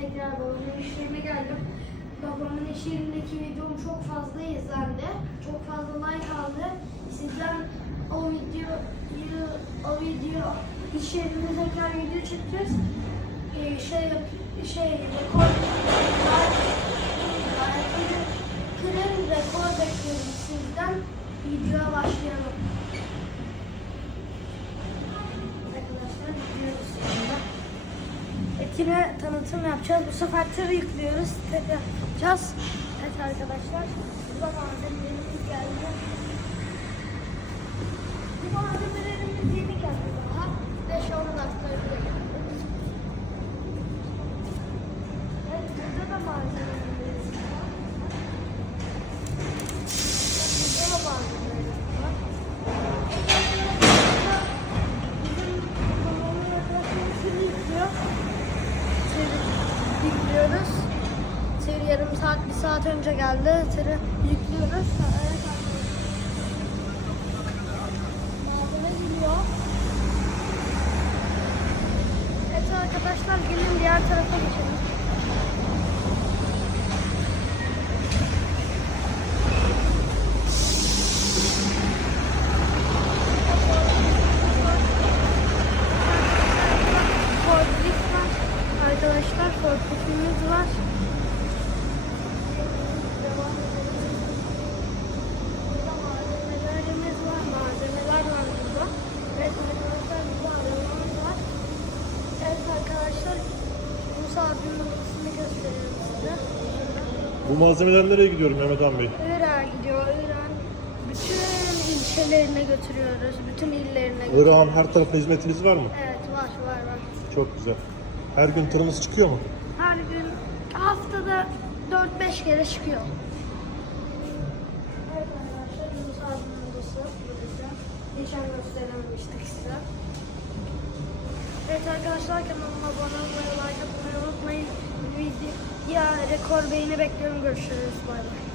tekrar babamın iş yerine geldim. Babamın iş yerindeki videom çok fazla izlendi. Çok fazla like aldı. Sizden o videoyu, o video iş yerinde tekrar video çekeceğiz. Ee, şey, şey, rekor, kırın rekor bekliyorum sizden. Videoya başlayalım. Ekine tanıtım yapacağız. Bu sefer tır yüklüyoruz. Tekrar yapacağız. Evet arkadaşlar. Bu malzemelerimiz geldi. Yüklüyoruz. Tır yarım saat, bir saat önce geldi. Tırı yüklüyoruz. Evet arkadaşlar. Gelin diğer tarafa geçelim. Forklift var. Arkadaşlar forkliftimiz var. Devam edelim. Burada malzemelerimiz var. Malzemeler var burada. Evet arkadaşlar burada arabamız var. Evet arkadaşlar Musa abimin odasını gösteriyorum size. Bu malzemeler nereye gidiyor Mehmet Han Bey? Irak'a gidiyor. Irak'ın bütün ilçelerine götürüyoruz. Bütün illerine götürüyoruz. Irak'ın her tarafa hizmetiniz var mı? Evet var var var. Çok güzel. Her gün tırınız çıkıyor mu? Her gün haftada 4-5 kere çıkıyor. Evet arkadaşlar Yunus abinin odası burası. Geçen gösterememiştik size. Evet arkadaşlar kanalıma abone olmayı, like atmayı unutmayın. Video, ya rekor beğeni bekliyorum. Görüşürüz. Bay bay.